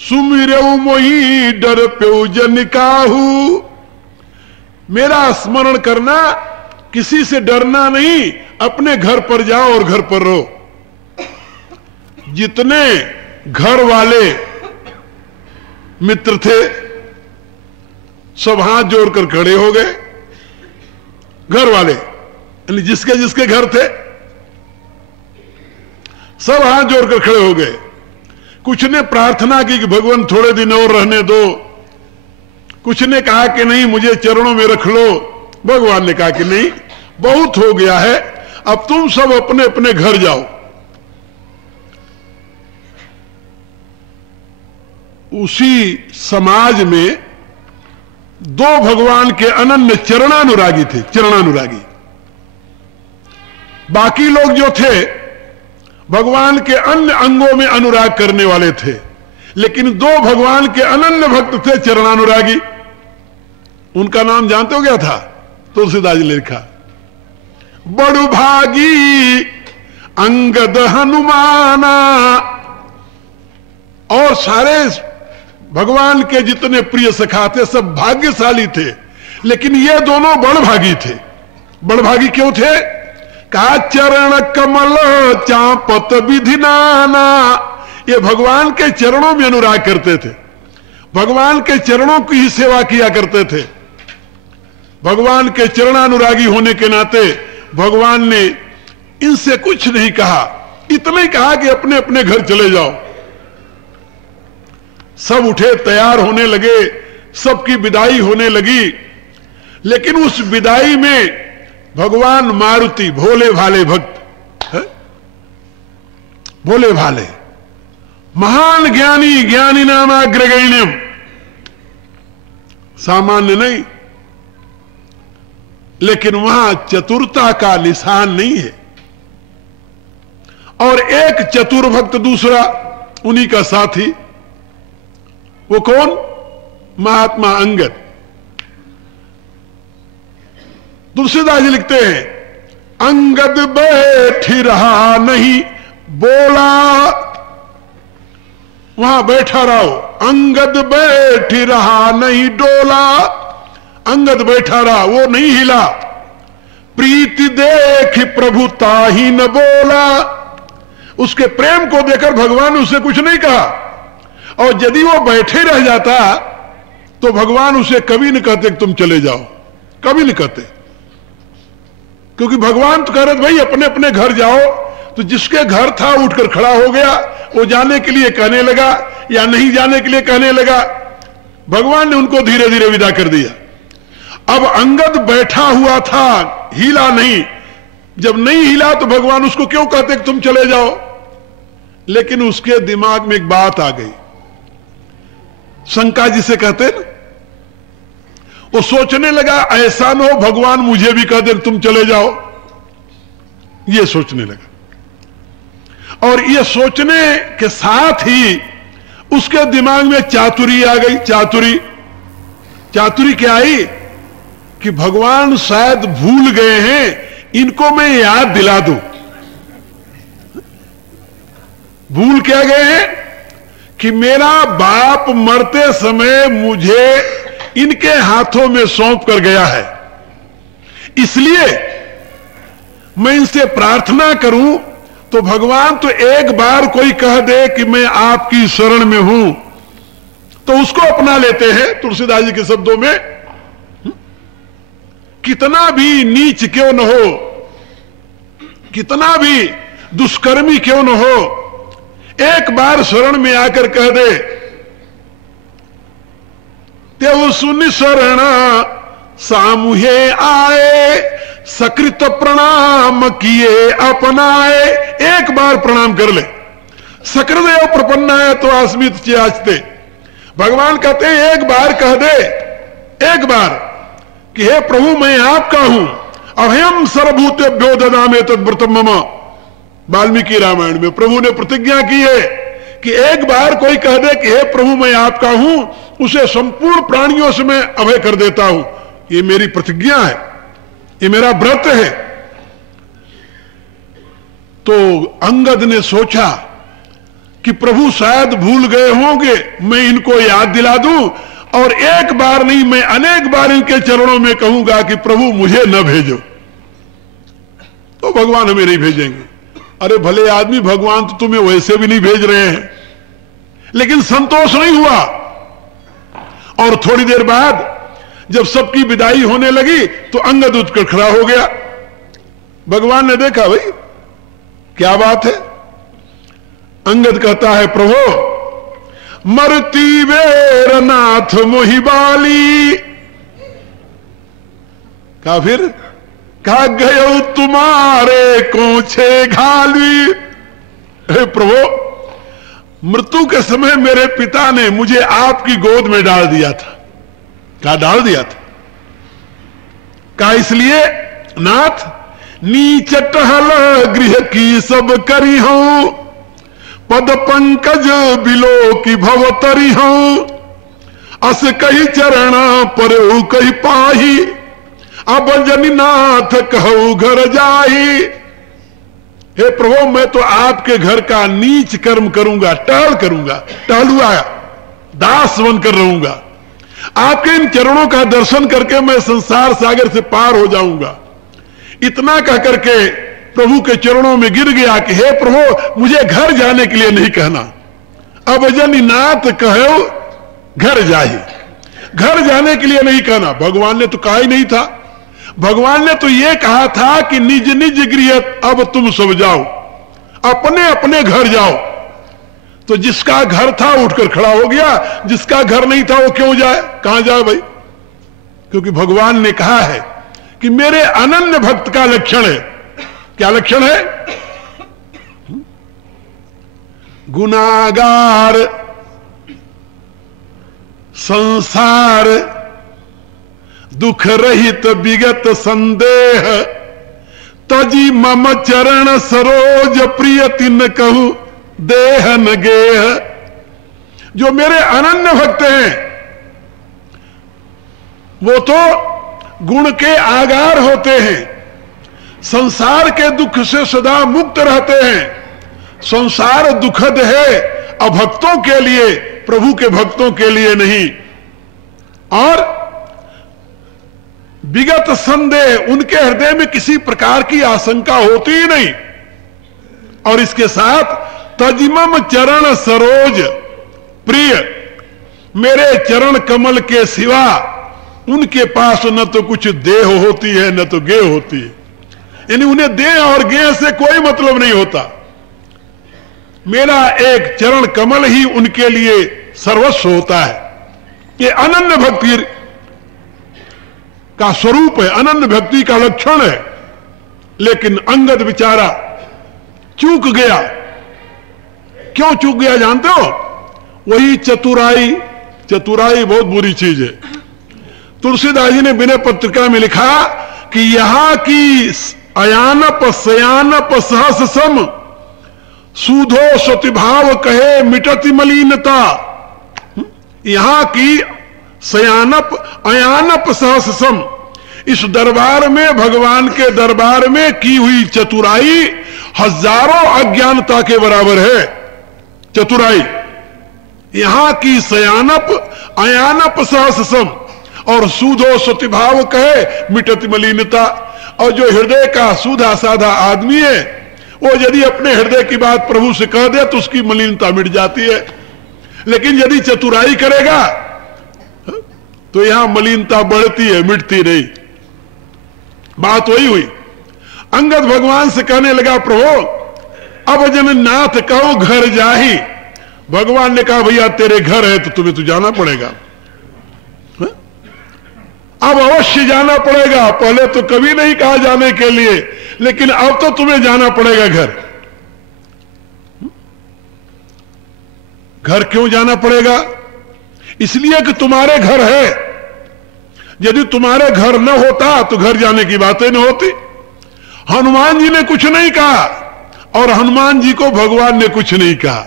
सुमिरऊ मोही डर प्यो जन काहू। मेरा स्मरण करना, किसी से डरना नहीं, अपने घर पर जाओ और घर पर रहो। जितने घर वाले मित्र थे सब हाथ जोड़कर खड़े हो गए। घर वाले यानी जिसके जिसके घर थे सब हाथ जोड़कर खड़े हो गए। कुछ ने प्रार्थना की कि भगवान थोड़े दिन और रहने दो, कुछ ने कहा कि नहीं मुझे चरणों में रख लो। भगवान ने कहा कि नहीं, बहुत हो गया है, अब तुम सब अपने अपने घर जाओ। उसी समाज में दो भगवान के अनन्य चरणानुरागी थे, चरणानुरागी। बाकी लोग जो थे भगवान के अन्य अंगों में अनुराग करने वाले थे, लेकिन दो भगवान के अनन्य भक्त थे चरणानुरागी। उनका नाम जानते हो क्या था? तुलसीदास जी ने लिखा, बड़ु भागी अंगद हनुमाना। और सारे भगवान के जितने प्रिय सखा थे सब भाग्यशाली थे, लेकिन ये दोनों बड़भागी थे। बड़भागी क्यों थे? कहा चरण कमल चापत विधि नाना। ये भगवान के चरणों में अनुराग करते थे, भगवान के चरणों की ही सेवा किया करते थे। भगवान के चरणानुरागी होने के नाते भगवान ने इनसे कुछ नहीं कहा, इतना ही कहा कि अपने अपने घर चले जाओ। सब उठे, तैयार होने लगे, सबकी विदाई होने लगी। लेकिन उस विदाई में भगवान मारुति, भोले भाले भक्त है? भोले भाले महान ज्ञानी, ज्ञानी नाम अग्रगण्यम, सामान्य नहीं, लेकिन वहां चतुरता का निशान नहीं है। और एक चतुर भक्त दूसरा उन्हीं का साथी, वो कौन? महात्मा अंगद। तुलसीदास जी लिखते हैं, अंगद बैठी रहा नहीं बोला। वहां बैठा रहो, अंगद बैठी रहा नहीं डोला। अंगद बैठा रहा, वो नहीं हिला। प्रीति देख प्रभुता ही न बोला। उसके प्रेम को देखकर भगवान ने उसे कुछ नहीं कहा। और यदि वो बैठे रह जाता तो भगवान उसे कभी नहीं कहते कि तुम चले जाओ, कभी नहीं कहते। क्योंकि भगवान तो कह रहे थे भाई अपने अपने घर जाओ। तो जिसके घर था उठकर खड़ा हो गया, वो जाने के लिए कहने लगा या नहीं जाने के लिए कहने लगा। भगवान ने उनको धीरे धीरे विदा कर दिया। अब अंगद बैठा हुआ था, हिला नहीं। जब नहीं हिला तो भगवान उसको क्यों कहते कि तुम चले जाओ? लेकिन उसके दिमाग में एक बात आ गई, शंका जिसे कहते हैं ना। वो सोचने लगा ऐसा न हो भगवान मुझे भी कह दे तुम चले जाओ, ये सोचने लगा। और ये सोचने के साथ ही उसके दिमाग में चातुरी आ गई। चातुरी क्या आई कि भगवान शायद भूल गए हैं, इनको मैं याद दिला दूं। भूल क्या गए हैं कि मेरा बाप मरते समय मुझे इनके हाथों में सौंप कर गया है, इसलिए मैं इनसे प्रार्थना करूं तो भगवान तो एक बार कोई कह दे कि मैं आपकी शरण में हूं तो उसको अपना लेते हैं। तुलसीदास जी के शब्दों में, कितना भी नीच क्यों न हो, कितना भी दुष्कर्मी क्यों न हो, एक बार शरण में आकर कह दे, तेऊ सुन शरण सामुहे आए, सकृत प्रणाम किए अपनाए। एक बार प्रणाम कर ले, सकृदेव प्रपन्नाय तो अस्मित चाचते। भगवान कहते हैं एक बार कह दे, एक बार कि हे प्रभु मैं आपका हूं, अभयम सर्वभूतेभ्यो ददामि तद्व्रतम मम। वाल्मीकि रामायण में प्रभु ने प्रतिज्ञा की है कि एक बार कोई कह दे कि हे प्रभु मैं आपका हूं, उसे संपूर्ण प्राणियों से मैं अभय कर देता हूं। ये मेरी प्रतिज्ञा है, ये मेरा व्रत है। तो अंगद ने सोचा कि प्रभु शायद भूल गए होंगे, मैं इनको याद दिला दूं, और एक बार नहीं मैं अनेक बार इनके चरणों में कहूंगा कि प्रभु मुझे न भेजो, तो भगवान हमें नहीं भेजेंगे। अरे भले आदमी, भगवान तो तुम्हें वैसे भी नहीं भेज रहे हैं। लेकिन संतोष नहीं हुआ, और थोड़ी देर बाद जब सबकी विदाई होने लगी तो अंगद उठकर खड़ा हो गया। भगवान ने देखा, भाई क्या बात है। अंगद कहता है, प्रभु मरती वेर नाथ मोहिबाली, कहा फिर कहा गयो तुम्हारे कोछे घाली। हे प्रभु, मृत्यु के समय मेरे पिता ने मुझे आपकी गोद में डाल दिया था। कहा डाल दिया था? कहा इसलिए नाथ, नीच टहल गृह की सब करी हूं, पद पंकज बिलो की भवतरी हूं, अस कही चरण पर कही पाही, अब जनिनाथ कहू घर जाही। हे प्रभु, मैं तो आपके घर का नीच कर्म करूंगा, टहल करूंगा, टहलुआ दास बनकर रहूंगा। आपके इन चरणों का दर्शन करके मैं संसार सागर से पार हो जाऊंगा। इतना कह करके प्रभु के चरणों में गिर गया कि हे प्रभु, मुझे घर जाने के लिए नहीं कहना, अब जनिनाथ कहो घर जाही। घर जाने के लिए नहीं कहना। भगवान ने तो कहा ही नहीं था। भगवान ने तो यह कहा था कि निज निज गृह अब तुम सब जाओ, अपने अपने घर जाओ। तो जिसका घर था उठकर खड़ा हो गया, जिसका घर नहीं था वो क्यों जाए? कहां जाए भाई? क्योंकि भगवान ने कहा है कि मेरे अनन्य भक्त का लक्षण है। क्या लक्षण है? गुनागार संसार दुख रहित विगत संदेह, तजी मम चरण सरोज प्रिय तिन कहू देह न गेह। जो मेरे अनन्य भक्त हैं वो तो गुण के आगार होते हैं, संसार के दुख से सदा मुक्त रहते हैं। संसार दुखद है अभक्तों के लिए, प्रभु के भक्तों के लिए नहीं। और विगत संदेह, उनके हृदय में किसी प्रकार की आशंका होती ही नहीं। और इसके साथ तजिमम चरण सरोज प्रिय, मेरे चरण कमल के सिवा उनके पास न तो कुछ देह होती है न तो गेह होती है। यानी उन्हें देह और गेह से कोई मतलब नहीं होता। मेरा एक चरण कमल ही उनके लिए सर्वस्व होता है। ये अनन्य भक्ति का स्वरूप है, अनन्य भक्ति का लक्षण है। लेकिन अंगद बेचारा चूक गया। क्यों चूक गया जानते हो? वही चतुराई। चतुराई बहुत बुरी चीज है। तुलसीदास जी ने विनय पत्रिका में लिखा कि यहां की अयानप सयानप सहस सम, सूधो सतिभाव कहे मिटति मलिनता। यहां की सयानप अयानप सहस सम, इस दरबार में, भगवान के दरबार में की हुई चतुराई हजारों अज्ञानता के बराबर है। चतुराई यहां की सयानप अयानप सहस सम, और सूधो सतिभाव कहे मिटति मलिनता। और जो हृदय का सूधा साधा आदमी है, वो यदि अपने हृदय की बात प्रभु से कह दे तो उसकी मलिनता मिट जाती है। लेकिन यदि चतुराई करेगा तो यहां मलिनता बढ़ती है, मिटती नहीं। बात वही हुई। अंगद भगवान से कहने लगा, प्रभु अब जन नाथ कहो घर जाही। भगवान ने कहा, भैया तेरे घर है तो तुम्हें तो जाना पड़ेगा, अब अवश्य जाना पड़ेगा। पहले तो कभी नहीं कहा जाने के लिए, लेकिन अब तो तुम्हें जाना पड़ेगा घर। घर क्यों जाना पड़ेगा? इसलिए कि तुम्हारे घर है। यदि तुम्हारे घर न होता तो घर जाने की बातें न होती। हनुमान जी ने कुछ नहीं कहा, और हनुमान जी को भगवान ने कुछ नहीं कहा,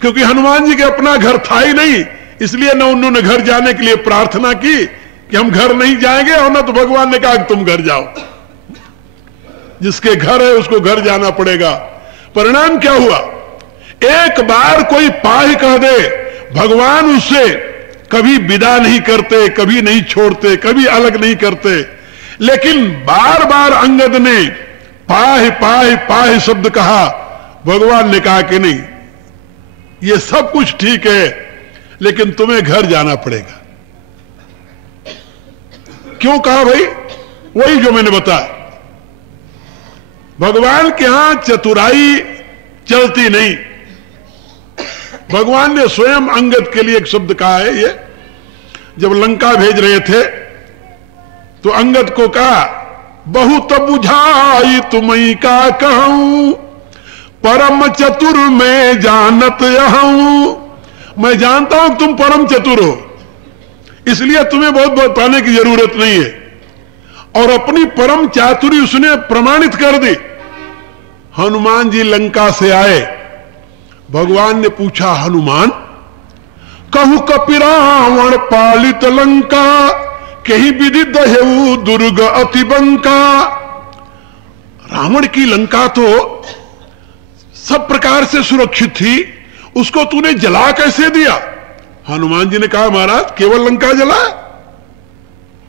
क्योंकि हनुमान जी के अपना घर था ही नहीं। इसलिए न उन्होंने घर जाने के लिए प्रार्थना की कि हम घर नहीं जाएंगे, और न तो भगवान ने कहा कि तुम घर जाओ। जिसके घर है उसको घर जाना पड़ेगा। परिणाम क्या हुआ? एक बार कोई पाह कह दे, भगवान उससे कभी विदा नहीं करते, कभी नहीं छोड़ते, कभी अलग नहीं करते। लेकिन बार बार अंगद ने पाह पाह पाह शब्द कहा, भगवान ने कहा कि नहीं, ये सब कुछ ठीक है, लेकिन तुम्हें घर जाना पड़ेगा। क्यों कहा भाई? वही जो मैंने बताया, भगवान के यहां चतुराई चलती नहीं। भगवान ने स्वयं अंगद के लिए एक शब्द कहा है। ये जब लंका भेज रहे थे तो अंगद को कहा, बहुत बुझाई तुम्हीं का कहूं, परम चतुर में जानत यहूं। मैं जानता हूं तुम परम चतुर हो, इसलिए तुम्हें बहुत बताने की जरूरत नहीं है। और अपनी परम चातुरी उसने प्रमाणित कर दी। हनुमान जी लंका से आए, भगवान ने पूछा, हनुमान कहु कपि रावण पालित लंका, कहीं विधि दहेऊ दुर्ग अति बंका। रावण की लंका तो सब प्रकार से सुरक्षित थी, उसको तूने जला कैसे दिया? हनुमान जी ने कहा, महाराज केवल लंका जलाया,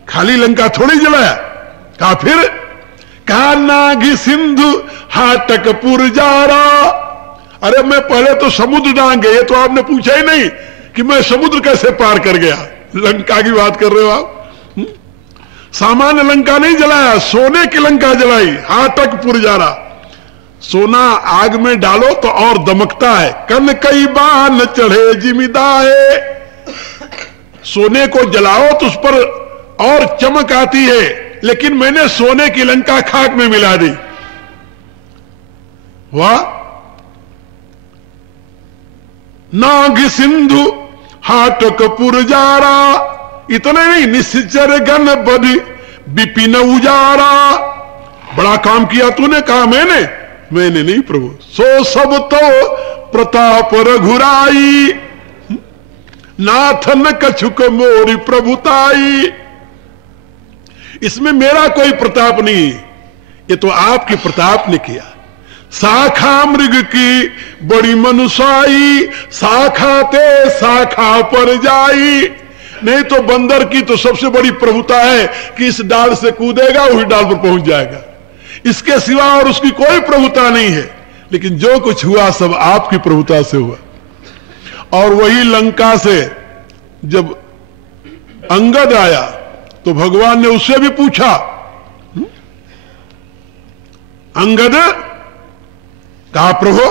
खाली लंका थोड़ी जलाया। कहा फिर? कहा नागी सिंधु हाटकपुर जारा। अरे मैं पहले तो समुद्र डांगे, ये तो आपने पूछा ही नहीं कि मैं समुद्र कैसे पार कर गया। लंका की बात कर रहे हो आप? सामान्य लंका नहीं जलाया, सोने की लंका जलाई, हाटकपुर जारा। सोना आग में डालो तो और दमकता है, कन कई बान चढ़े जिमिदाए। सोने को जलाओ तो उस पर और चमक आती है, लेकिन मैंने सोने की लंका खाक में मिला दी। वाह! नाग सिंधु हाटकपुर जारा, इतने नहीं, निश्चर गण बधि विपिन उजारा। बड़ा काम किया तूने। कहा मैंने नहीं प्रभु, सो सब तो प्रताप रघुराई, नाथन कछुक मोरी प्रभुताई। इसमें मेरा कोई प्रताप नहीं, ये तो आपके प्रताप ने किया। शाखा मृग की बड़ी मनुष्याई, शाखा ते शाखा पर जाई। नहीं तो बंदर की तो सबसे बड़ी प्रभुता है कि इस डाल से कूदेगा उस डाल पर पहुंच जाएगा, इसके सिवा और उसकी कोई प्रभुता नहीं है। लेकिन जो कुछ हुआ सब आपकी प्रभुता से हुआ। और वही लंका से जब अंगद आया तो भगवान ने उससे भी पूछा, अंगद, कहा प्रभु,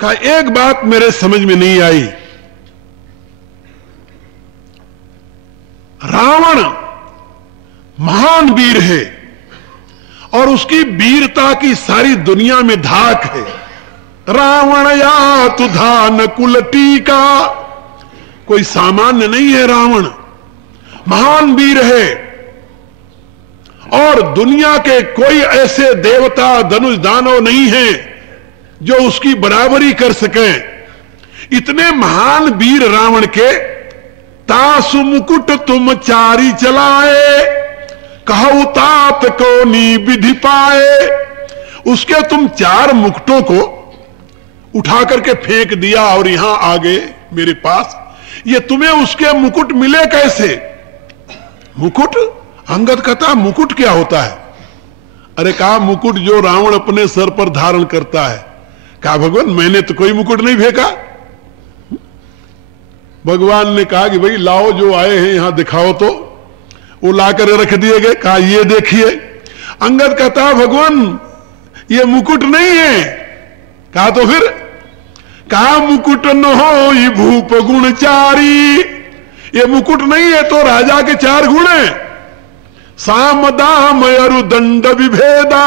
कहा एक बात मेरे समझ में नहीं आई। रावण महान वीर है और उसकी वीरता की सारी दुनिया में धाक है। रावण या तु धान कुल टीका, कोई सामान्य नहीं है। रावण महान वीर है और दुनिया के कोई ऐसे देवता धनुष दानव नहीं है जो उसकी बराबरी कर सके। इतने महान वीर रावण के तासु मुकुट तुम चारी चलाए, कहु तात को नी विधि पाए। उसके तुम 4 मुकुटों को उठा करके फेंक दिया और यहां आ गए मेरे पास। ये तुम्हें उसके मुकुट मिले कैसे? मुकुट? अंगद कहता मुकुट क्या होता है? अरे कहा मुकुट जो रावण अपने सर पर धारण करता है। कहा भगवान मैंने तो कोई मुकुट नहीं फेंका। भगवान ने कहा कि भाई लाओ, जो आए हैं यहां दिखाओ। तो वो लाकर रख दिए गए। कहा ये देखिए। अंगद कहता भगवान ये मुकुट नहीं है। कहा तो फिर? कहा मुकुट न हो भूप गुण चारी। ये मुकुट नहीं है तो राजा के 4 गुण हैं, साम दाम अरु दंड विभेदा,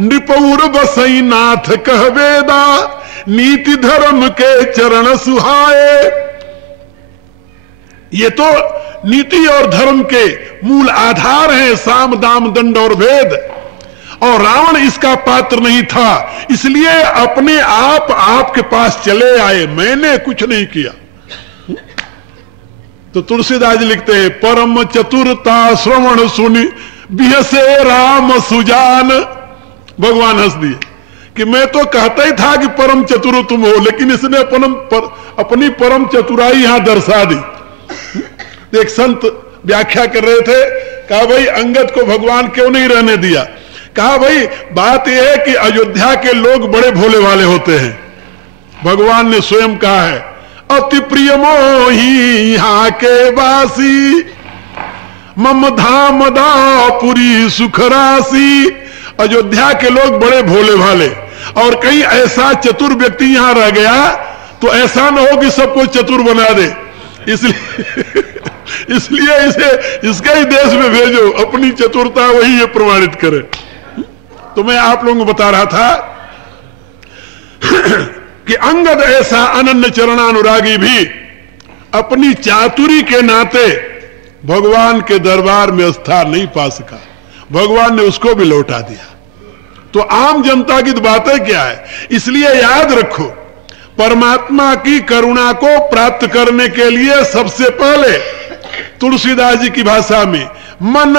नृपौर बसई नाथ कह वेदा, नीति धर्म के चरण सुहाए। ये तो नीति और धर्म के मूल आधार हैं, साम दाम दंड और भेद। और रावण इसका पात्र नहीं था, इसलिए अपने आप आपके पास चले आए, मैंने कुछ नहीं किया। तो तुलसीदास जी लिखते हैं, परम चतुरता श्रवण सुनि बिहसे राम सुजान। भगवान हंस दिए कि मैं तो कहता ही था कि परम चतुर तुम हो, लेकिन इसने अपनी परम चतुराई यहां दर्शा दी। एक संत व्याख्या कर रहे थे, कहा भाई अंगद को भगवान क्यों नहीं रहने दिया? कहा भाई बात यह है कि अयोध्या के लोग बड़े भोले वाले होते हैं। भगवान ने स्वयं कहा है, अति प्रिय मोही यहाँ के वासी, मम धाम दापुरी सुख राशि। अयोध्या के लोग बड़े भोले भाले, और कहीं ऐसा चतुर व्यक्ति यहां रह गया तो ऐसा न हो कि सबको चतुर बना दे, इसलिए इसे इसके ही देश में भेजो, अपनी चतुरता वही ये प्रमाणित करे। तो मैं आप लोगों को बता रहा था कि अंगद ऐसा अनन्य चरणानुरागी भी अपनी चातुरी के नाते भगवान के दरबार में स्थान नहीं पा सका, भगवान ने उसको भी लौटा दिया। तो आम जनता की तो बातें क्या है? इसलिए याद रखो, परमात्मा की करुणा को प्राप्त करने के लिए सबसे पहले तुलसीदास जी की भाषा में मन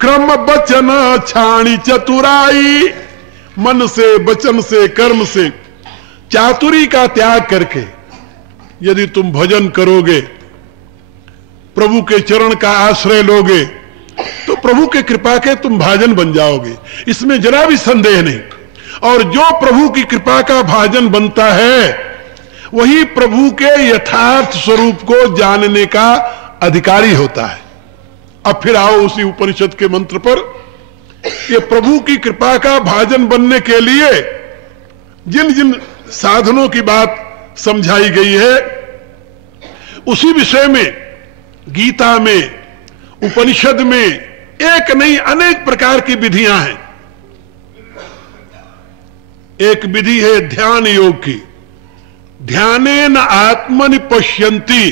क्रम वचन छाणी चतुराई, मन से वचन से कर्म से चातुरी का त्याग करके यदि तुम भजन करोगे, प्रभु के चरण का आश्रय लोगे, तो प्रभु के कृपा के तुम भाजन बन जाओगे, इसमें जरा भी संदेह नहीं। और जो प्रभु की कृपा का भाजन बनता है वही प्रभु के यथार्थ स्वरूप को जानने का अधिकारी होता है। अब फिर आओ उसी उपनिषद के मंत्र पर। ये प्रभु की कृपा का भाजन बनने के लिए जिन जिन साधनों की बात समझाई गई है, उसी विषय में गीता में, उपनिषद में एक नहीं अनेक प्रकार की विधियां हैं। एक विधि है ध्यान योग की, ध्यानेन आत्मनि पश्यन्ति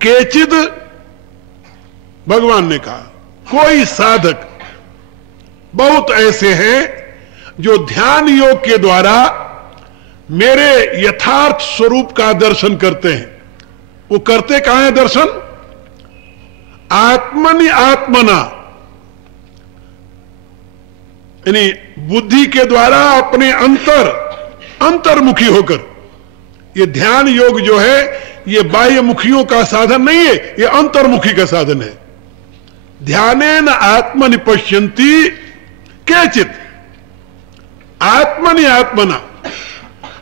केचिद। भगवान ने कहा कोई साधक बहुत ऐसे हैं जो ध्यान योग के द्वारा मेरे यथार्थ स्वरूप का दर्शन करते हैं। वो करते कहां है दर्शन? आत्मनि आत्मना, यानी बुद्धि के द्वारा अपने अंतर्मुखी होकर। ये ध्यान योग जो है ये बाह्य मुखियों का साधन नहीं है, ये अंतर्मुखी का साधन है। ध्यानेन आत्मनि पश्यन्ति केचित् आत्मनि आत्मना,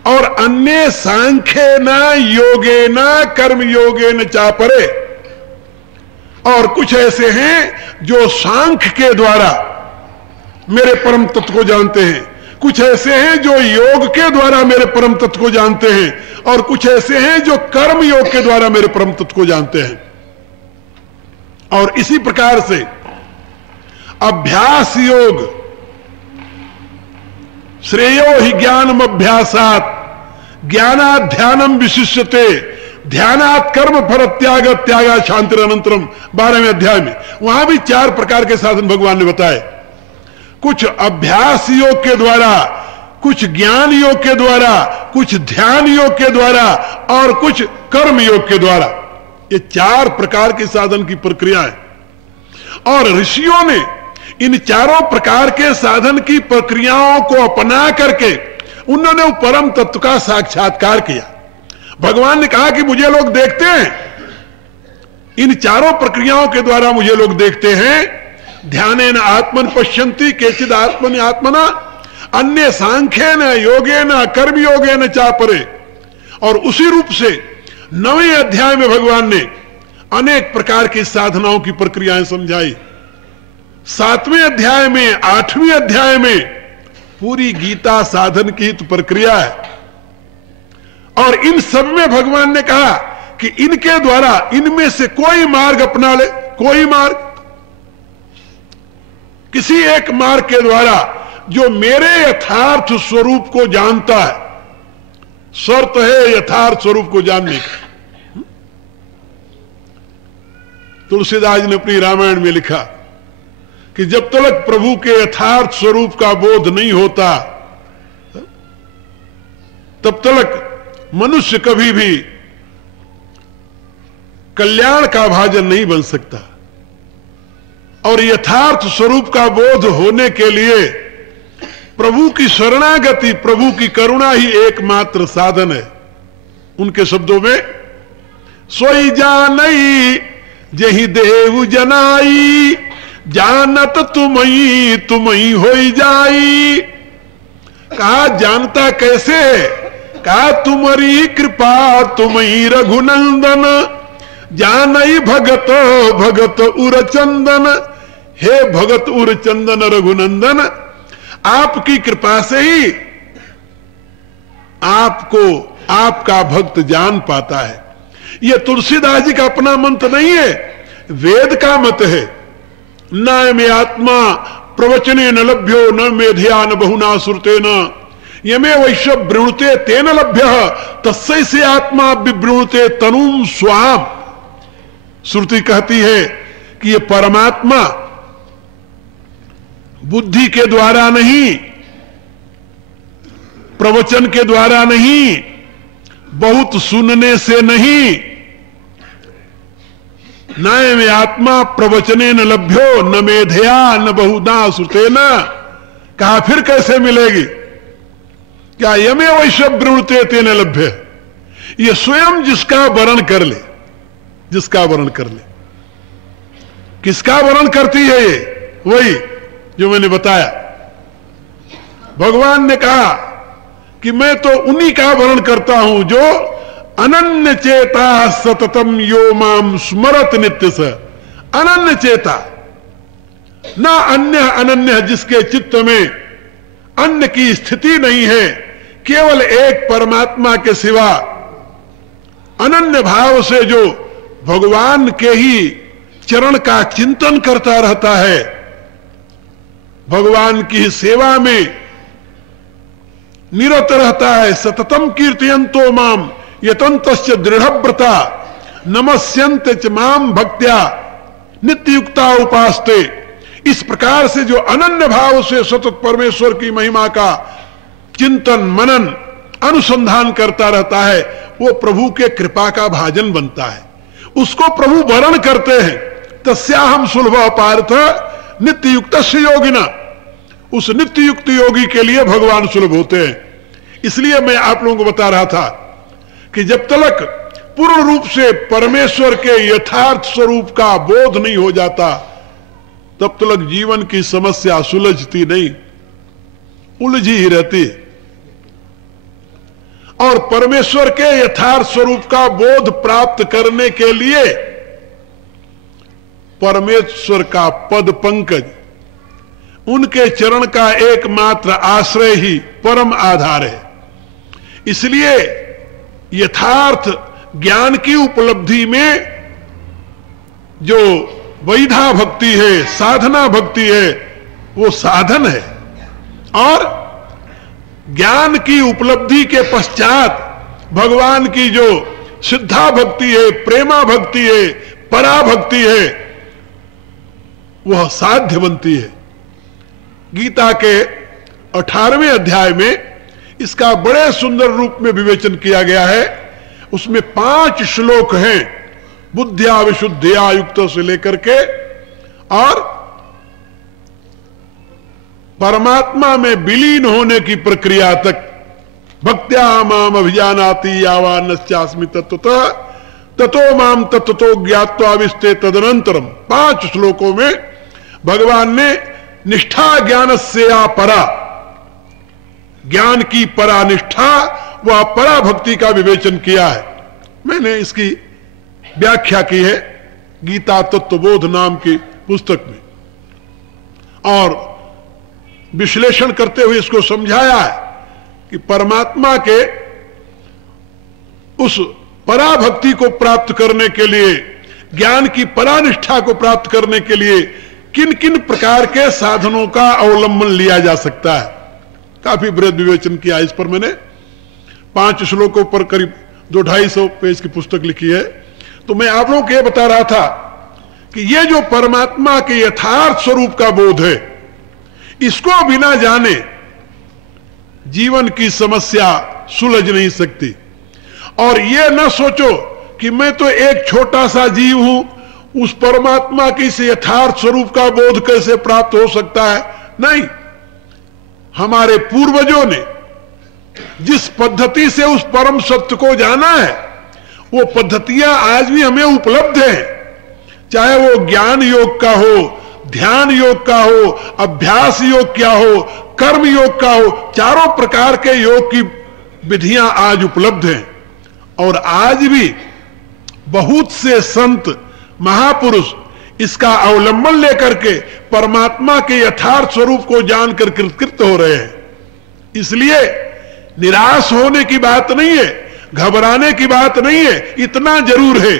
और अन्य सांख्येन योगेन कर्म योगेन चापरे। और कुछ ऐसे हैं जो सांख्य के द्वारा मेरे परम तत्व को जानते हैं, कुछ ऐसे हैं जो योग के द्वारा मेरे परम तत्व को जानते हैं, और कुछ ऐसे हैं जो कर्म योग के द्वारा मेरे परम तत्व को जानते हैं। और इसी प्रकार से अभ्यास योग, श्रेयो हि ज्ञानम अभ्यासात ज्ञानात् ध्यानम विशिष्यते ध्यानात् कर्म फल त्याग त्यागा शांतिरनंतरम 12वें अध्याय में। वहां भी 4 प्रकार के साधन भगवान ने बताए, कुछ अभ्यास योग के द्वारा, कुछ ज्ञान योग के द्वारा, कुछ ध्यान योग के द्वारा, और कुछ कर्म योग के द्वारा। ये 4 प्रकार के साधन की प्रक्रिया है। और ऋषियों ने इन चारों प्रकार के साधन की प्रक्रियाओं को अपना करके उन्होंने परम तत्व का साक्षात्कार किया। भगवान ने कहा कि मुझे लोग देखते हैं, इन चारों प्रक्रियाओं के द्वारा मुझे लोग देखते हैं। ध्यानेन आत्मन पश्यन्ति केचिद आत्मनि आत्मना अन्य सांख्येन योगेन कर्म योगेन चापरे। और उसी रूप से 9वें अध्याय में भगवान ने अनेक प्रकार की साधनाओं की प्रक्रियाएं समझाई। 7वें अध्याय में, 8वें अध्याय में पूरी गीता साधन की तो प्रक्रिया है। और इन सब में भगवान ने कहा कि इनके द्वारा इनमें से कोई मार्ग अपना ले, कोई मार्ग, किसी एक मार्ग के द्वारा जो मेरे यथार्थ स्वरूप को जानता है। शर्त है यथार्थ स्वरूप को जानने की। तुलसीदास ने अपनी रामायण में लिखा कि जब तक प्रभु के यथार्थ स्वरूप का बोध नहीं होता तब तक मनुष्य कभी भी कल्याण का भाजन नहीं बन सकता। और यथार्थ स्वरूप का बोध होने के लिए प्रभु की शरणागति, प्रभु की करुणा ही एकमात्र साधन है। उनके शब्दों में, सोई जानई जही देव जनाई, जानत तुमई तुमई होई जाई। कहा जानता कैसे है? कहा तुम्हारी कृपा तुमई रघुनंदन, जानई भगत भगत उरचंदन। हे भगत उरचंदन रघुनंदन, आपकी कृपा से ही आपको आपका भक्त जान पाता है। यह तुलसीदास जी का अपना मंत्र नहीं है, वेद का मत है। न मे आत्मा प्रवचने न लभ्यो न मेधिया न बहुना सुरते न, यमे वैश्य वृणुते तेन लभ्य तस्सै से आत्मा विवृणुते तनुम स्वाम। श्रुति कहती है कि यह परमात्मा बुद्धि के द्वारा नहीं, प्रवचन के द्वारा नहीं, बहुत सुनने से नहीं, न में आत्मा प्रवचने न लभ्यो न मेधया न बहुधा श्रुते न। कहा फिर कैसे मिलेगी? क्या यमे वैश्य वृणुते तेन लभ्य, ये स्वयं जिसका वर्ण कर ले, जिसका वर्ण कर ले। किसका वर्ण करती है ये? वही जो मैंने बताया। भगवान ने कहा कि मैं तो उन्हीं का वर्ण करता हूं जो अनन्य चेता सततम यो माम स्मरत नित्य स। अनन्य चेता, ना अन्य अनन्य, जिसके चित्त में अन्य की स्थिति नहीं है, केवल एक परमात्मा के सिवा अनन्य भाव से जो भगवान के ही चरण का चिंतन करता रहता है, भगवान की सेवा में निरत रहता है। सततम कीर्तयन्तो माम यतन्तश्च दृढ़व्रता, नमस्यन्ते च माम भक्त्या नित्ययुक्ता उपास्ते। इस प्रकार से जो अनन्य भाव से सतत परमेश्वर की महिमा का चिंतन मनन अनुसंधान करता रहता है, वो प्रभु के कृपा का भाजन बनता है। उसको प्रभु वरण करते हैं। तस्याहम सुलभ पार्थ नित्य युक्त योगिना। उस नित्य युक्त योगी के लिए भगवान सुलभ होते हैं। इसलिए मैं आप लोगों को बता रहा था कि जब तक पूर्ण रूप से परमेश्वर के यथार्थ स्वरूप का बोध नहीं हो जाता, तब तक जीवन की समस्या सुलझती नहीं, उलझी ही रहती है। और परमेश्वर के यथार्थ स्वरूप का बोध प्राप्त करने के लिए परमेश्वर का पद पंकज, उनके चरण का एकमात्र आश्रय ही परम आधार है। इसलिए यथार्थ ज्ञान की उपलब्धि में जो वैधा भक्ति है, साधना भक्ति है, वो साधन है। और ज्ञान की उपलब्धि के पश्चात भगवान की जो सिद्धा भक्ति है, प्रेमा भक्ति है, परा भक्ति है, वह साध्य बनती है। गीता के 18वें अध्याय में इसका बड़े सुंदर रूप में विवेचन किया गया है। उसमें 5 श्लोक हैं, बुद्धिया विशुद्धिया युक्त से लेकर के और परमात्मा में विलीन होने की प्रक्रिया तक। भक्त्या माम अभिजानाति यावा नश्चास्मि तत्वतः ततो माम तत्वतो ज्ञात्वा विस्ते तदनंतरम। 5 श्लोकों में भगवान ने निष्ठा ज्ञान से या परा, ज्ञान की परा निष्ठा व परा भक्ति का विवेचन किया है। मैंने इसकी व्याख्या की है गीता तत्वबोध नाम की पुस्तक में, और विश्लेषण करते हुए इसको समझाया है कि परमात्मा के उस पराभक्ति को प्राप्त करने के लिए, ज्ञान की परानिष्ठा को प्राप्त करने के लिए किन किन प्रकार के साधनों का अवलंबन लिया जा सकता है। काफी बृहद विवेचन किया इस पर। मैंने 5 श्लोकों पर करीब 200-250 पेज की पुस्तक लिखी है। तो मैं आप लोगों को यह बता रहा था कि यह जो परमात्मा के यथार्थ स्वरूप का बोध है, इसको बिना जाने जीवन की समस्या सुलझ नहीं सकती। और यह न सोचो कि मैं तो एक छोटा सा जीव हूं, उस परमात्मा के इस यथार्थ स्वरूप का बोध कैसे प्राप्त हो सकता है। नहीं, हमारे पूर्वजों ने जिस पद्धति से उस परम सत्य को जाना है, वो पद्धतियां आज भी हमें उपलब्ध हैं। चाहे वो ज्ञान योग का हो, ध्यान योग का हो, अभ्यास योग क्या हो, कर्म योग का हो, चारों प्रकार के योग की विधियां आज उपलब्ध हैं। और आज भी बहुत से संत महापुरुष इसका अवलंबन लेकर के परमात्मा के यथार्थ स्वरूप को जानकर कृतकृत हो रहे हैं। इसलिए निराश होने की बात नहीं है, घबराने की बात नहीं है, इतना जरूर है।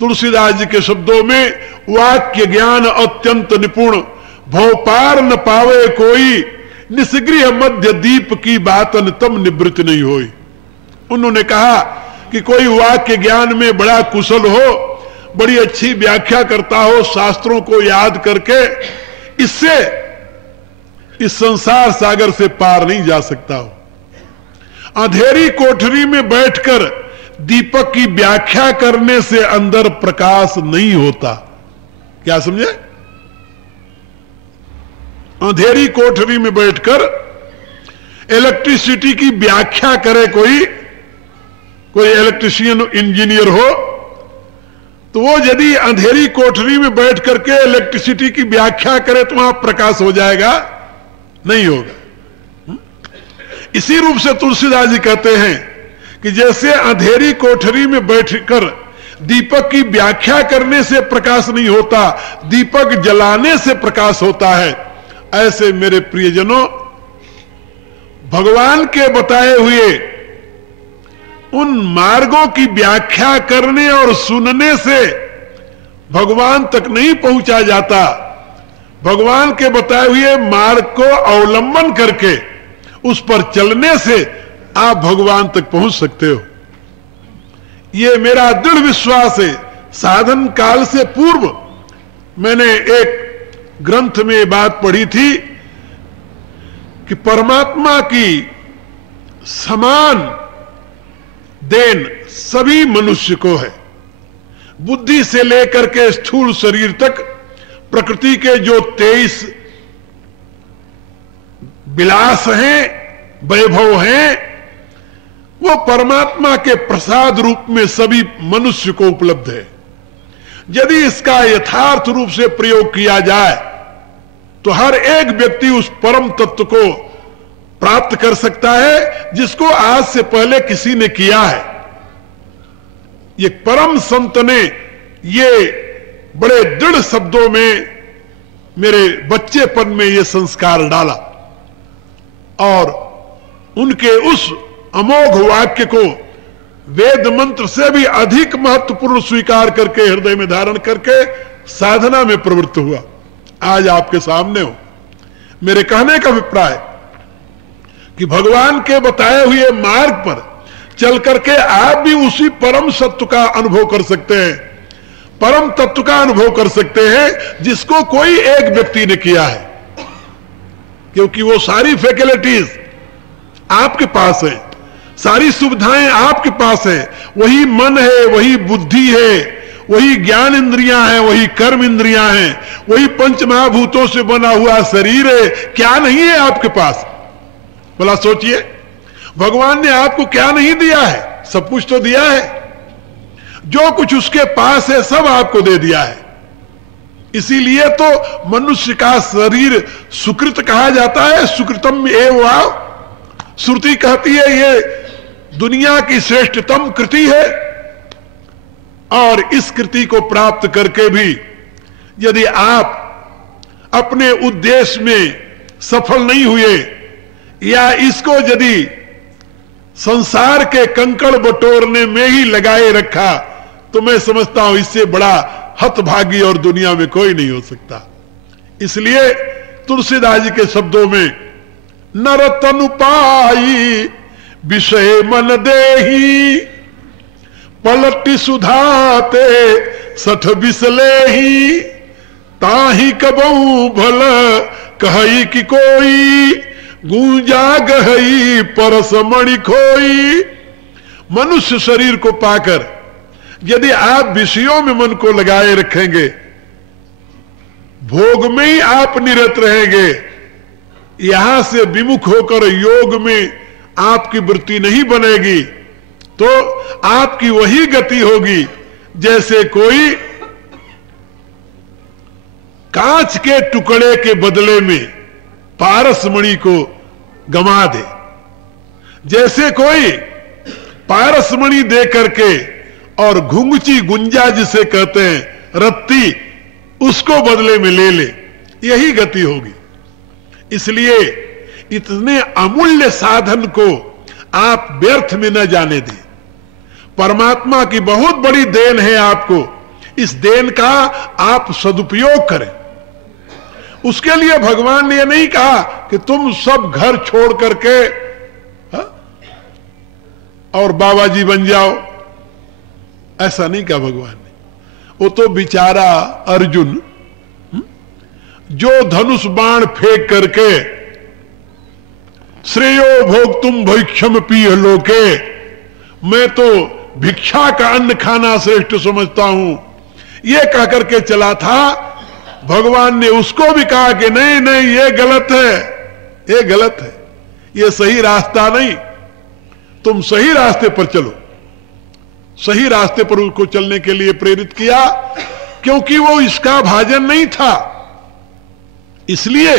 तुलसीदास जी के शब्दों में वाक्य ज्ञान अत्यंत निपुण, भव पार न पावे कोई, निस्गृह मध्य दीप की बातन तम निवृत्त नहीं होई। उन्होंने कहा कि कोई वाक्य ज्ञान में बड़ा कुशल हो, बड़ी अच्छी व्याख्या करता हो, शास्त्रों को याद करके, इससे इस संसार सागर से पार नहीं जा सकता हो। अंधेरी कोठरी में बैठकर दीपक की व्याख्या करने से अंदर प्रकाश नहीं होता। क्या समझे? अंधेरी कोठरी में बैठकर इलेक्ट्रिसिटी की व्याख्या करे कोई इलेक्ट्रिशियन इंजीनियर हो, तो वो यदि अंधेरी कोठरी में बैठ करके इलेक्ट्रिसिटी की व्याख्या करे तो वहां प्रकाश हो जाएगा? नहीं होगा। इसी रूप से तुलसीदास जी कहते हैं कि जैसे अंधेरी कोठरी में बैठकर दीपक की व्याख्या करने से प्रकाश नहीं होता, दीपक जलाने से प्रकाश होता है, ऐसे मेरे प्रियजनों भगवान के बताए हुए उन मार्गों की व्याख्या करने और सुनने से भगवान तक नहीं पहुंचा जाता। भगवान के बताए हुए मार्ग को अवलंबन करके उस पर चलने से आप भगवान तक पहुंच सकते हो। यह मेरा दृढ़ विश्वास है। साधन काल से पूर्व मैंने एक ग्रंथ में बात पढ़ी थी कि परमात्मा की समान देन सभी मनुष्य को है। बुद्धि से लेकर के स्थूल शरीर तक प्रकृति के जो 23 विलास हैं, वैभव हैं, वो परमात्मा के प्रसाद रूप में सभी मनुष्य को उपलब्ध है। यदि इसका यथार्थ रूप से प्रयोग किया जाए तो हर एक व्यक्ति उस परम तत्व को प्राप्त कर सकता है जिसको आज से पहले किसी ने किया है। ये परम संत ने ये बड़े दृढ़ शब्दों में मेरे बच्चेपन में ये संस्कार डाला और उनके उस अमोघ वाक्य को वेद मंत्र से भी अधिक महत्वपूर्ण स्वीकार करके हृदय में धारण करके साधना में प्रवृत्त हुआ। आज आपके सामने हो। मेरे कहने का अभिप्राय कि भगवान के बताए हुए मार्ग पर चल करके आप भी उसी परम सत्य का अनुभव कर सकते हैं, परम तत्व का अनुभव कर सकते हैं जिसको कोई एक व्यक्ति ने किया है। क्योंकि वो सारी फैसिलिटीज आपके पास है, सारी सुविधाएं आपके पास है। वही मन है, वही बुद्धि है, वही ज्ञान इंद्रियां हैं, वही कर्म इंद्रियां हैं, वही पंच महाभूतों से बना हुआ शरीर है। क्या नहीं है आपके पास? भला सोचिए, भगवान ने आपको क्या नहीं दिया है? सब कुछ तो दिया है। जो कुछ उसके पास है सब आपको दे दिया है। इसीलिए तो मनुष्य का शरीर सुकृत कहा जाता है। सुकृतम एवं श्रुति कहती है ये दुनिया की श्रेष्ठतम कृति है। और इस कृति को प्राप्त करके भी यदि आप अपने उद्देश्य में सफल नहीं हुए या इसको यदि संसार के कंकड़ बटोरने में ही लगाए रखा तो मैं समझता हूं इससे बड़ा हतभागी और दुनिया में कोई नहीं हो सकता। इसलिए तुलसीदास जी के शब्दों में नर तनु पाई विषय मन देही, पलटी सुधाते सठ बिसले ही, ताही कबऊ भल कहई कि कोई, गूंजा गहई परस मणि खोई। मनुष्य शरीर को पाकर यदि आप विषयों में मन को लगाए रखेंगे, भोग में ही आप निरत रहेंगे, यहां से विमुख होकर योग में आपकी वृत्ति नहीं बनेगी तो आपकी वही गति होगी जैसे कोई कांच के टुकड़े के बदले में पारसमणि को गमा दे। जैसे कोई पारसमणि दे करके और घुंघची गुंजा जिसे कहते हैं रत्ती, उसको बदले में ले ले, यही गति होगी। इसलिए इतने अमूल्य साधन को आप व्यर्थ में न जाने दें। परमात्मा की बहुत बड़ी देन है आपको, इस देन का आप सदुपयोग करें। उसके लिए भगवान ने यह नहीं कहा कि तुम सब घर छोड़ करके और बाबा जी बन जाओ, ऐसा नहीं कहा भगवान ने। वो तो बेचारा अर्जुन जो धनुष बाण फेंक करके श्रेयो भोक्तुम भैक्षम पीह लोके, मैं तो भिक्षा का अन्न खाना श्रेष्ठ समझता हूं, ये कह करके चला था। भगवान ने उसको भी कहा कि नहीं नहीं, ये गलत है, ये गलत है, ये सही रास्ता नहीं, तुम सही रास्ते पर चलो। सही रास्ते पर उसको चलने के लिए प्रेरित किया, क्योंकि वो इसका भाजन नहीं था। इसलिए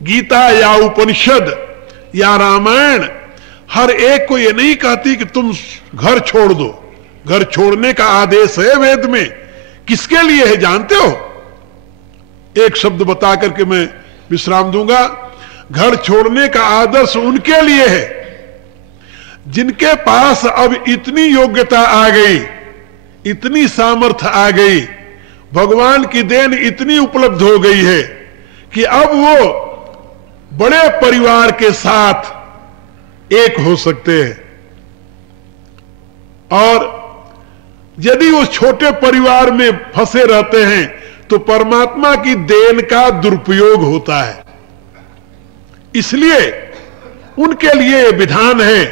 गीता या उपनिषद या रामायण हर एक को यह नहीं कहती कि तुम घर छोड़ दो। घर छोड़ने का आदेश है वेद में, किसके लिए है जानते हो? एक शब्द बता करके मैं विश्राम दूंगा। घर छोड़ने का आदर्श उनके लिए है जिनके पास अब इतनी योग्यता आ गई, इतनी सामर्थ्य आ गई, भगवान की देन इतनी उपलब्ध हो गई है कि अब वो बड़े परिवार के साथ एक हो सकते हैं। और यदि वो छोटे परिवार में फंसे रहते हैं तो परमात्मा की देन का दुरुपयोग होता है। इसलिए उनके लिए विधान है